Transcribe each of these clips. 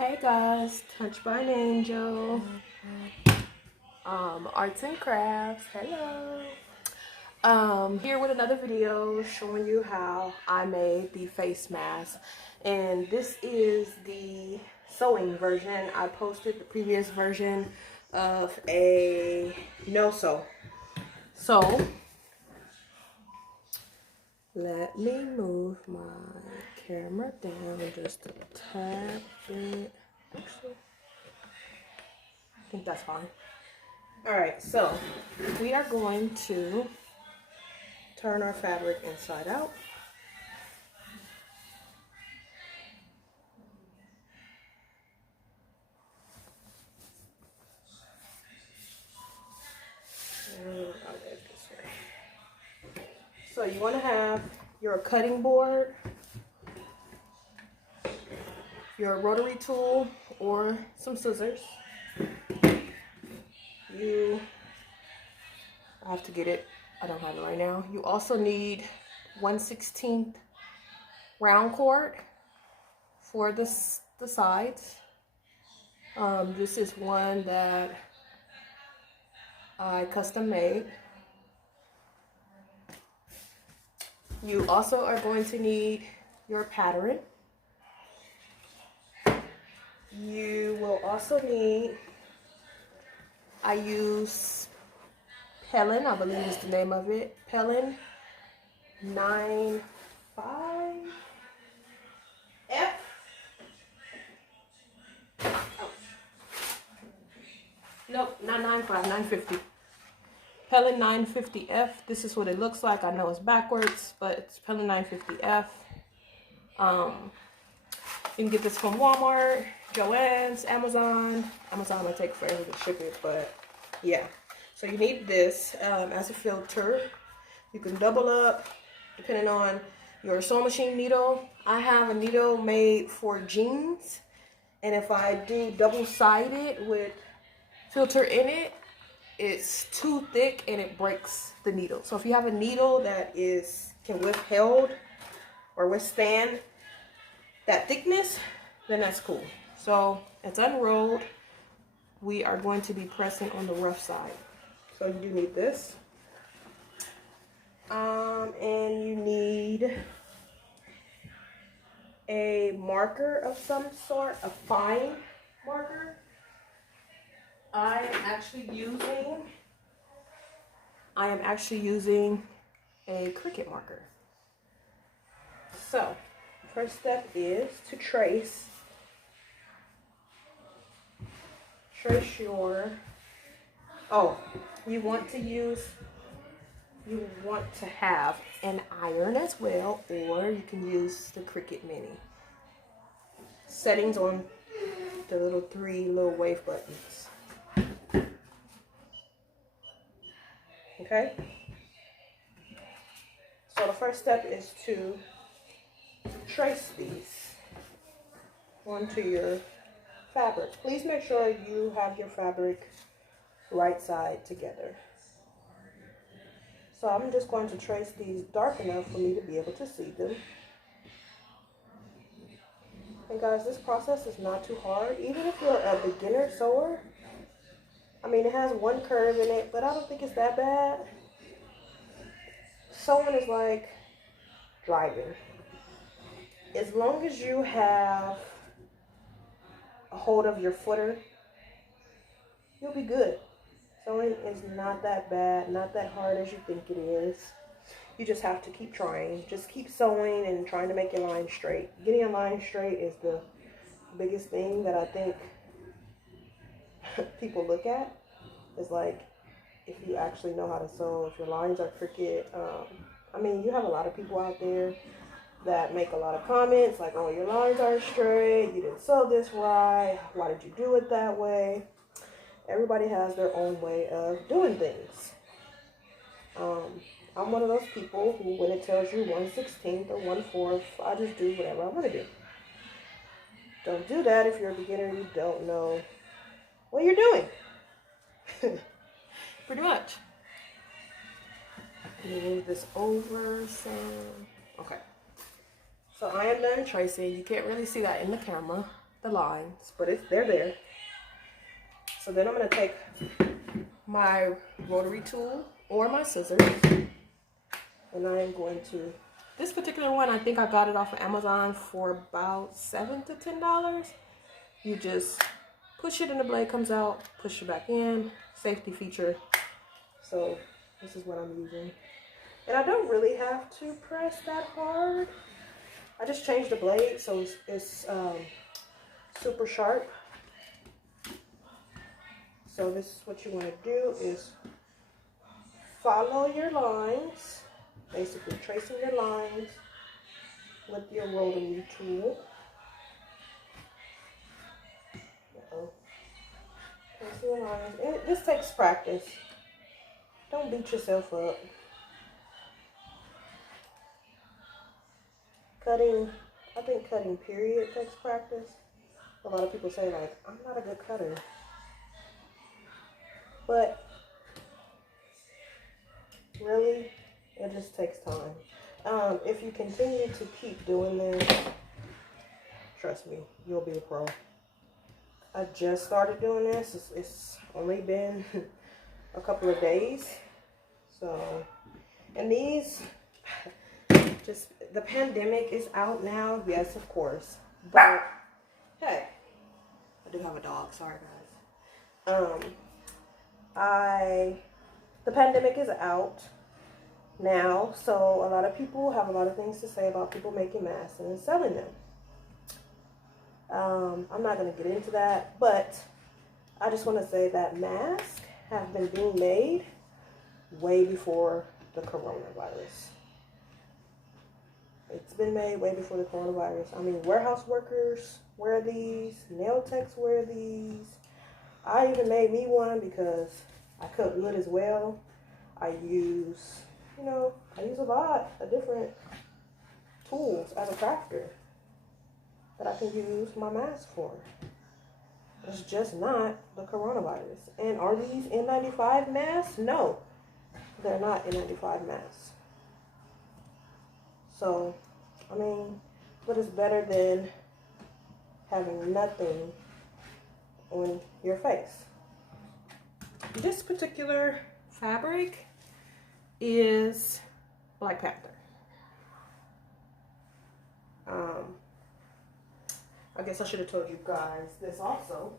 Hey guys, Touched by an Angel, arts and crafts. Hello. Here with another video showing you how I made the face mask, and this is the sewing version. I posted the previous version of a no sew. So let me move my camera down just a tad bit. Actually, I think that's fine. All right, so we are going to turn our fabric inside out. So you want to have your cutting board, your rotary tool, or some scissors. I have to get it. I don't have it right now. You also need 1/16 round cord for the sides. This is one that I custom made. You also are going to need your pattern. You will also need, I use Pellon, I believe is the name of it. Pellon 95F. Nope, not 95, 950. Pellon 950F. This is what it looks like. I know it's backwards, but it's Pellon 950F. You can get this from Walmart, Joann's, Amazon. Amazon will take forever to ship it, but yeah. So you need this as a filter. You can double up depending on your sewing machine needle. I have a needle made for jeans, and if I do double-sided with filter in it, it's too thick and it breaks the needle. So if you have a needle that can withstand that thickness, then that's cool. So it's unrolled. We are going to be pressing on the rough side. So you do need this. And you need a marker of some sort, a fine marker. I am actually using a Cricut marker. So, first step is to trace your, you want to have an iron as well, or you can use the Cricut Mini. Settings on the three little wave buttons. Okay? So the first step is to trace these onto your fabric. Please make sure you have your fabric right side together. So I'm just going to trace these dark enough for me to be able to see them. And guys, this process is not too hard. Even if you're a beginner sewer, I mean, it has one curve in it, but I don't think it's that bad. Sewing is like driving. As long as you have a hold of your footer, you'll be good. Sewing is not that bad, not that hard as you think it is. You just have to keep trying. Just keep sewing and trying to make your line straight. Getting your line straight is the biggest thing that I think people look at. It's like, if you actually know how to sew, if your lines are crooked. I mean, you have a lot of people out there that make a lot of comments like, oh, your lines aren't straight, you didn't sew this right, why did you do it that way? Everybody has their own way of doing things. I'm one of those people who, when it tells you 1/16 or 1/4, I just do whatever I want to do. Don't do that if you're a beginner and you don't know what you're doing. Pretty much. Let me move this over some. Okay. So I am done tracing. You can't really see that in the camera. the lines, but they're there. So then I'm going to take my rotary tool or my scissors, and I am going to, this particular one, I think I got it off of Amazon for about $7 to $10. You just push it and the blade comes out, push it back in, safety feature. So this is what I'm using. And I don't really have to press that hard. I just changed the blade so it's super sharp. So this is what you want to do is follow your lines, basically tracing your lines with your rotary tool. Tracing your lines. This takes practice. Don't beat yourself up. I think cutting period takes practice. A lot of people say like, I'm not a good cutter. But really, it just takes time. If you continue to keep doing this, trust me, you'll be a pro. I just started doing this. It's only been a couple of days. So, and these, just, the pandemic is out now. Yes, of course. But, hey, I do have a dog. Sorry, guys. The pandemic is out now, so a lot of people have a lot of things to say about people making masks and selling them. I'm not going to get into that, but I just want to say that masks have been being made way before the coronavirus. It's been made way before the coronavirus. I mean, warehouse workers wear these, nail techs wear these. I even made me one because I cut wood as well. I use a lot of different tools as a crafter that I can use my mask for. It's just not the coronavirus. And are these N95 masks? No, they're not N95 masks. So, I mean, what is better than having nothing on your face? This particular fabric is Black Panther. I guess I should have told you guys this also.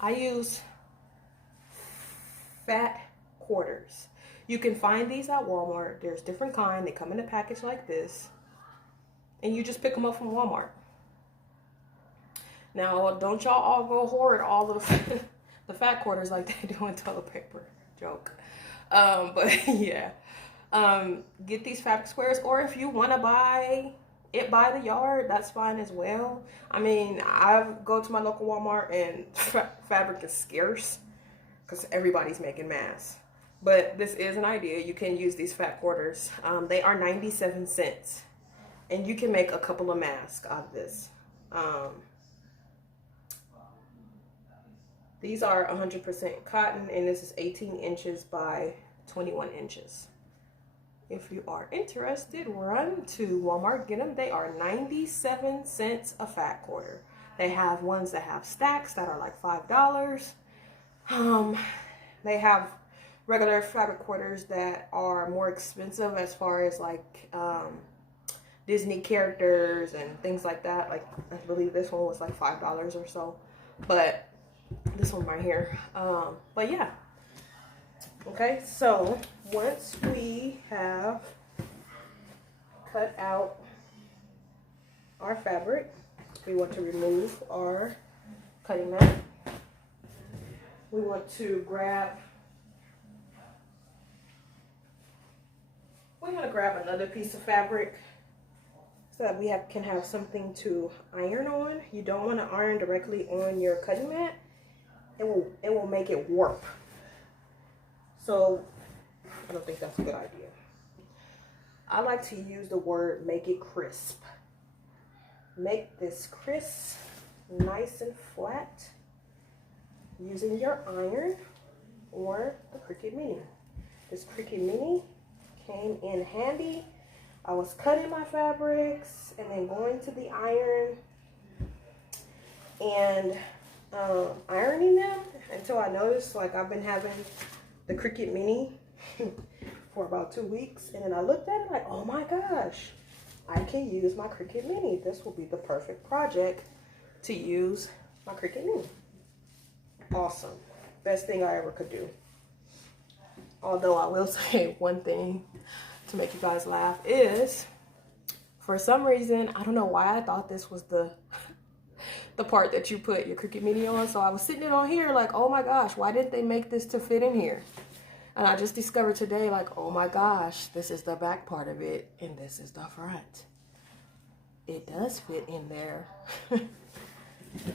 I use fat quarters. You can find these at Walmart. There's different kinds. They come in a package like this. And you just pick them up from Walmart. Now, don't y'all all go hoard all of the fat quarters like they do in toilet paper. Joke. But yeah. Get these fabric squares. Or if you want to buy it by the yard, that's fine as well. I mean, I go to my local Walmart and fabric is scarce because everybody's making masks. But this is an idea. You can use these fat quarters. They are 97 cents. And you can make a couple of masks out of this. These are 100% cotton, and this is 18 inches by 21 inches. If you are interested, run to Walmart, get them. They are 97 cents a fat quarter. They have ones that have stacks that are like $5. They have regular fabric quarters that are more expensive as far as like Disney characters and things like that. Like, I believe this one was like $5 or so. But this one right here. But yeah. Okay, so once we have cut out our fabric, we want to remove our cutting mat. We want to grab another piece of fabric so that we can have something to iron on. You don't want to iron directly on your cutting mat. It will make it warp. So I don't think that's a good idea. I like to use the word make it crisp. Make this crisp, nice and flat using your iron or the Cricut Mini. This Cricut Mini came in handy. I was cutting my fabrics and then going to the iron and ironing them until I noticed, like, I've been having the Cricut Mini for about 2 weeks, and then I looked at it like, oh my gosh, I can use my Cricut Mini. This will be the perfect project to use my Cricut Mini. Awesome. Best thing I ever could do. Although I will say one thing to make you guys laugh is, for some reason, I don't know why I thought this was the part that you put your Cricut Mini on. So I was sitting it on here like, oh my gosh, why didn't they make this to fit in here? And I just discovered today, like, oh my gosh, this is the back part of it and this is the front. It does fit in there.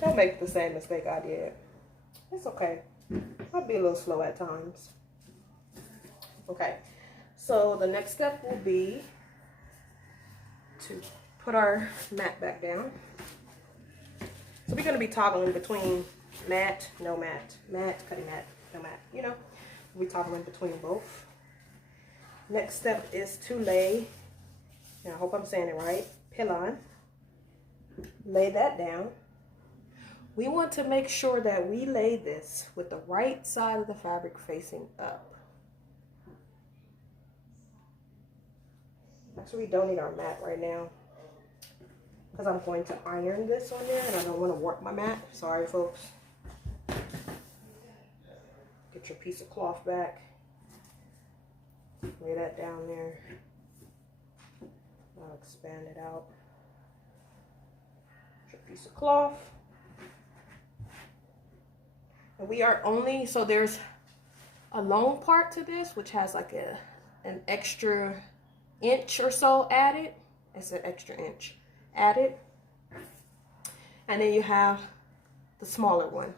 Don't make the same mistake I did. It's okay. I'll be a little slow at times. Okay, so the next step will be to put our mat back down. So we're going to be toggling between mat, no mat, mat, cutting mat, no mat, you know. We'll be toggling between both. Next step is to lay, and I hope I'm saying it right, Pellon. Lay that down. We want to make sure that we lay this with the right side of the fabric facing up. Actually, we don't need our mat right now because I'm going to iron this on there and I don't want to warp my mat. Sorry, folks. Get your piece of cloth back. Lay that down there. I'll expand it out. Get your piece of cloth. And we are only, so there's a long part to this, which has like an extra inch or so added. It's an extra inch added. And then you have the smaller one.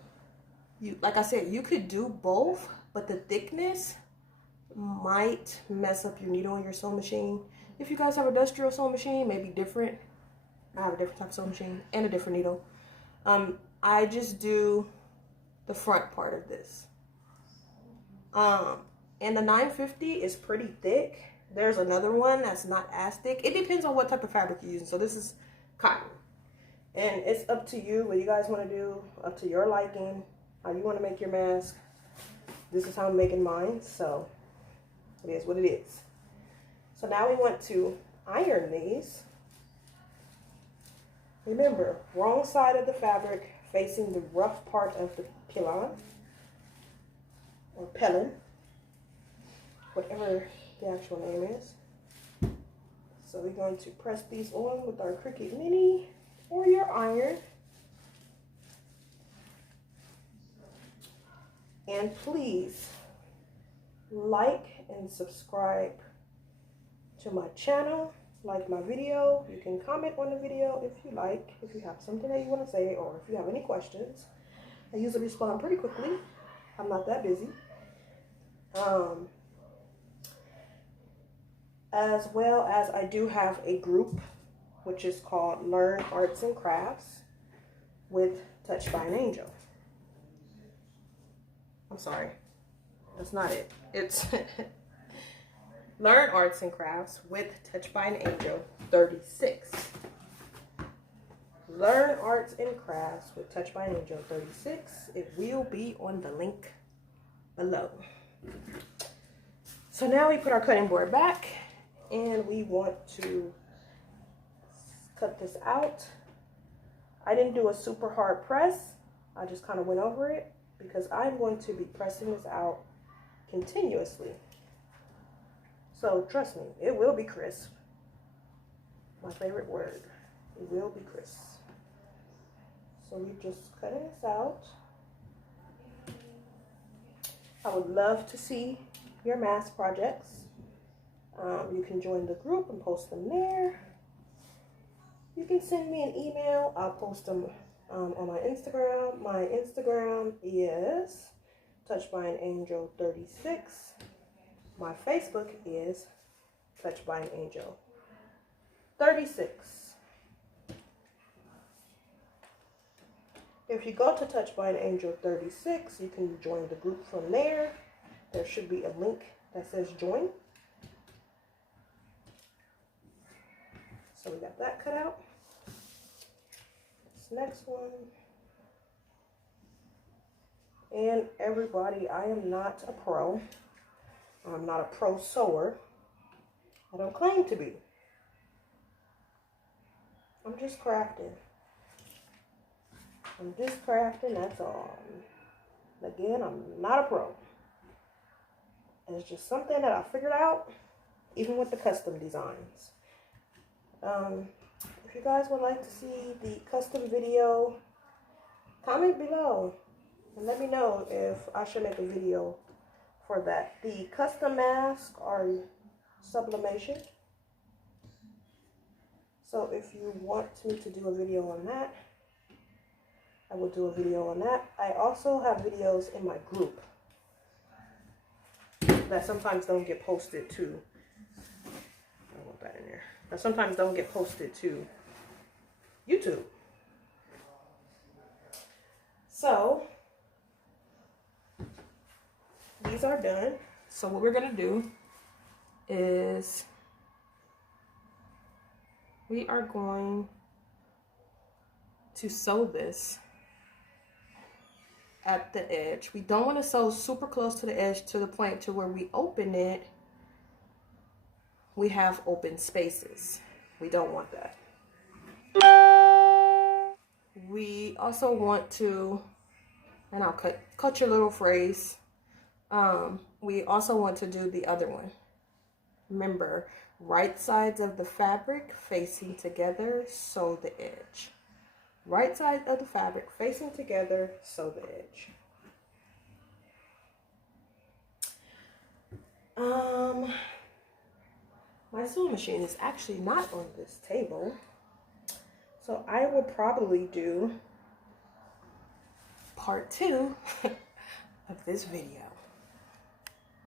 You, like I said, you could do both, but the thickness might mess up your needle on your sewing machine. If you guys have an industrial sewing machine, maybe different. I have a different type of sewing machine and a different needle. I just do the front part of this. And the 950 is pretty thick. There's another one that's not as thick. It depends on what type of fabric you're using. So this is cotton. And it's up to you what you guys want to do, up to your liking, how you want to make your mask. This is how I'm making mine, so it is what it is. So now we want to iron these. Remember, wrong side of the fabric facing the rough part of the Pellon, or Pellon, whatever the actual name is. So we're going to press these on with our Cricut Mini or your iron. And please like and subscribe to my channel. Like my video. You can comment on the video if you like, if you have something that you want to say, or if you have any questions. I usually respond pretty quickly. I'm not that busy. As well as I do have a group which is called Learn Arts and Crafts with Touched by an Angel. I'm sorry, that's not it. It's Learn Arts and Crafts with Touched by an Angel 36. Learn Arts and Crafts with Touched by an Angel 36. It will be on the link below. So now we put our cutting board back and we want to cut this out. I didn't do a super hard press. I just kind of went over it because I'm going to be pressing this out continuously. So trust me, it will be crisp. My favorite word. It will be crisp. So we just cutting this out. I would love to see your mask projects. You can join the group and post them there. You can send me an email. I'll post them on my Instagram. My Instagram is Touched by an Angel 36. My Facebook is Touched by an Angel 36. If you go to Touched by an Angel 36, you can join the group from there. There should be a link that says join. So we got that cut out. This next one. And everybody, I am not a pro. I'm not a pro sewer. I don't claim to be. I'm just crafting. That's all. Again, I'm not a pro. It's just something that I figured out, even with the custom designs. If you guys would like to see the custom video, comment below and let me know if I should make a video for that. The custom masks are sublimation. So if you want me to do a video on that, I will do a video on that. I also have videos in my group that sometimes don't get posted to. I want that in there. That sometimes don't get posted to YouTube. So these are done. So what we're gonna do is we are going to sew this at the edge. We don't want to sew super close to the edge to the point to where we open it, we have open spaces. We don't want that. We also want to, and I'll cut your little phrase. We also want to do the other one. Remember, right sides of the fabric facing together, sew the edge. Right side of the fabric facing together, sew the edge. My sewing machine is actually not on this table, so I will probably do part 2 of this video.